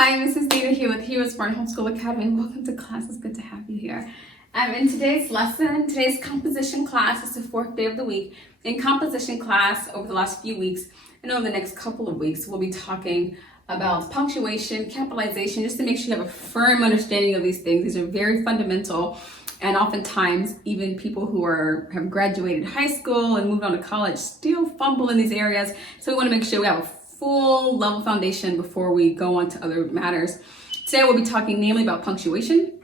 Hi, Mrs. Data here with Heroesmart Homeschool Academy. Welcome to class. It's good to have you here. In today's lesson, today's composition class is the fourth day of the week. In composition class, over the last few weeks, and over the next couple of weeks, we'll be talking about punctuation, capitalization, just to make sure you have a firm understanding of these things. These are very fundamental, and oftentimes, even people who have graduated high school and moved on to college still fumble in these areas. So we want to make sure we have a full level foundation before we go on to other matters. Today we'll be talking namely about punctuation,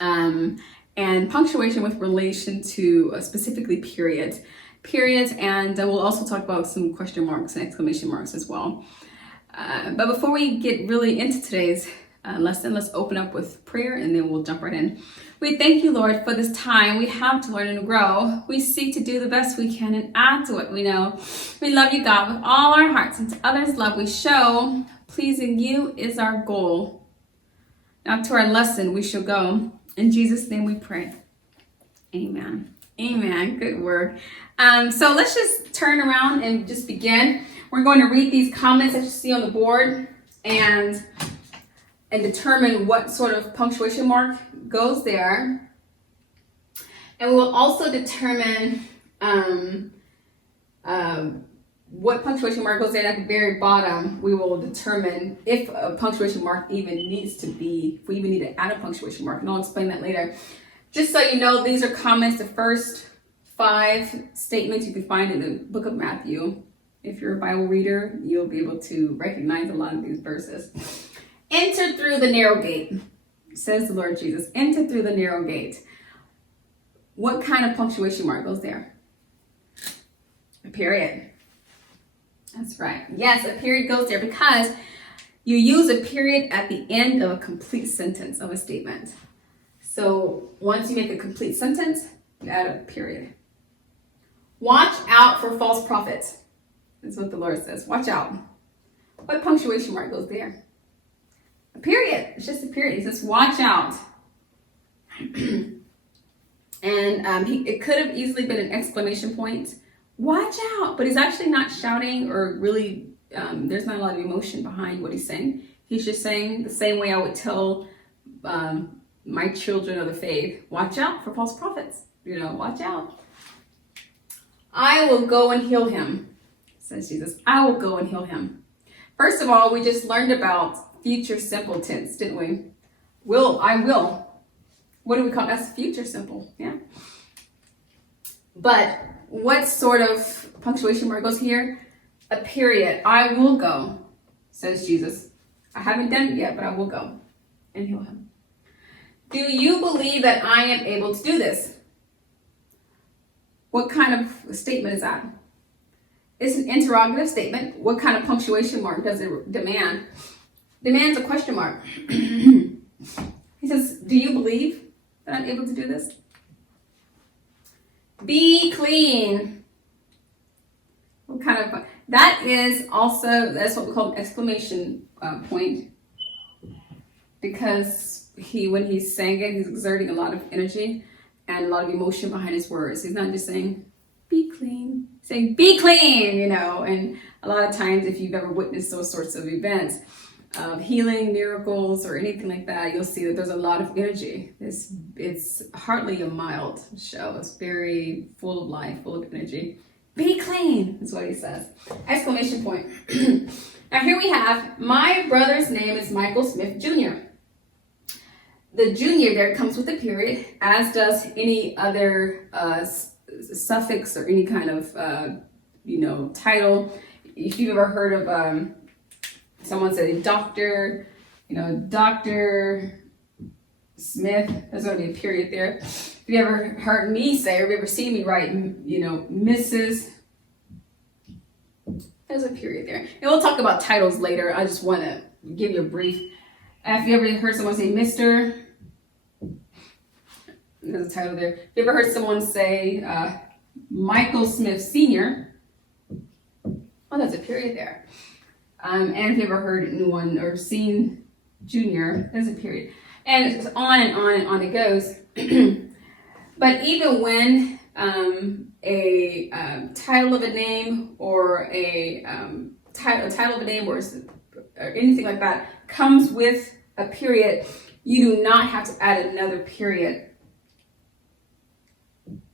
and punctuation with relation to specifically periods, and we'll also talk about some question marks and exclamation marks as well. But before we get really into today's lesson, let's open up with prayer and then we'll jump right in. We thank you, Lord, for this time we have to learn and grow. We seek to do the best we can and add to what we know. We love you, God, with all our hearts, and to others' love we show. Pleasing you is our goal. Now to our lesson we shall go. In Jesus' name we pray. Amen. Amen. Good work. So let's just turn around and just begin. We're going to read these comments that you see on the board and determine what sort of punctuation mark goes there. And we will also determine what punctuation mark goes there. At the very bottom, we will determine if a punctuation mark even needs to be, if we even need to add a punctuation mark. And I'll explain that later. Just so you know, these are comments. The first 5 statements you can find in the book of Matthew. If you're a Bible reader, you'll be able to recognize a lot of these verses. Enter through the narrow gate, says the Lord Jesus. Enter through the narrow gate. What kind of punctuation mark goes there? A period. That's right. Yes, a period goes there because you use a period at the end of a complete sentence of a statement. So once you make a complete sentence, you add a period. Watch out for false prophets. That's what the Lord says. Watch out. What punctuation mark goes there? A period. It's just a period. He says, watch out. And it could have easily been an exclamation point. Watch out. But he's actually not shouting or really, there's not a lot of emotion behind what he's saying. He's just saying the same way I would tell my children of the faith, watch out for false prophets. Watch out. I will go and heal him, says Jesus. I will go and heal him. First of all, we just learned about future simple tense, didn't we? I will. What do we call it? That's future simple, yeah? But what sort of punctuation mark goes here? A period. I will go, says Jesus. I haven't done it yet, but I will go and heal him. Do you believe that I am able to do this? What kind of statement is that? It's an interrogative statement. What kind of punctuation mark does it demand? Demands a question mark. He says, do you believe that I'm able to do this? Be clean. What kind of, that's what we call an exclamation point. Because when he's saying it, he's exerting a lot of energy and a lot of emotion behind his words. He's not just saying, be clean. He's saying, be clean, and a lot of times if you've ever witnessed those sorts of events, healing, miracles, or anything like that, you'll see that there's a lot of energy. It's hardly a mild show. It's very full of life, full of energy. Be clean, is what he says. Exclamation point. Now here we have, my brother's name is Michael Smith Jr. The junior there comes with a period, as does any other suffix or any kind of, title. If you've ever heard of someone said doctor, Dr. Smith, there's going to be a period there. If you ever heard me say, or if you ever seen me write, Mrs., there's a period there. And we'll talk about titles later. I just want to give you a brief. If you ever heard someone say Mr., there's a title there. If you ever heard someone say Michael Smith Sr., well, there's a period there. And if you ever heard anyone or seen Junior, there's a period. And it's on and on and on it goes. But even when a title of a name or a title of a name or or anything like that comes with a period, you do not have to add another period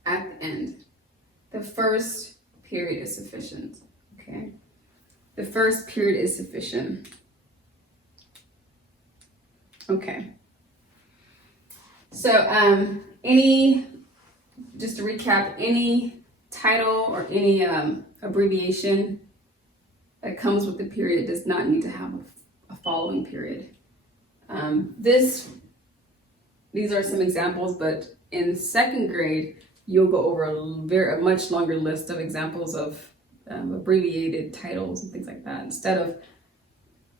at the end. The first period is sufficient, okay? The first period is sufficient. Okay. So, just to recap, any title or any abbreviation that comes with the period does not need to have a following period. These are some examples, but in second grade, you'll go over a much longer list of examples of abbreviated titles and things like that. Instead of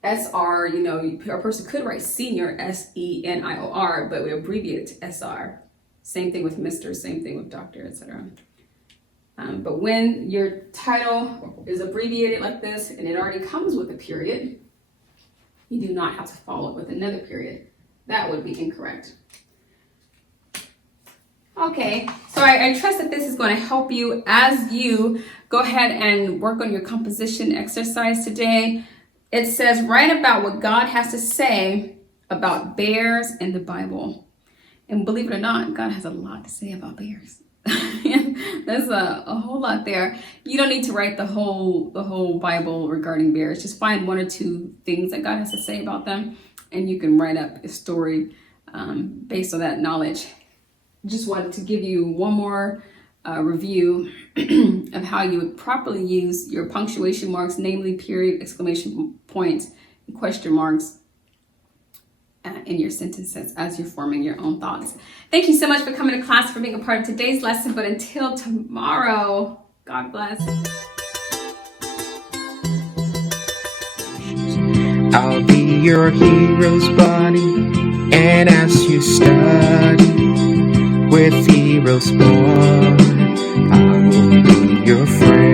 SR, a person could write senior, SENIOR, but we abbreviate it to SR. Same thing with Mr., same thing with Doctor, etc. But when your title is abbreviated like this and it already comes with a period, you do not have to follow it with another period. That would be incorrect. Okay, so I trust that this is going to help you as you go ahead and work on your composition exercise today. It says, write about what God has to say about bears in the Bible. And believe it or not, God has a lot to say about bears. There's a whole lot there. You don't need to write the whole Bible regarding bears. Just find one or two things that God has to say about them, and you can write up a story based on that knowledge. Just wanted to give you one more review of how you would properly use your punctuation marks, namely period, exclamation points, and question marks in your sentences as you're forming your own thoughts. Thank you so much for coming to class, for being a part of today's lesson. But until tomorrow, God bless. I'll be your hero's buddy, and as you study with Heroesmart, I will be your friend.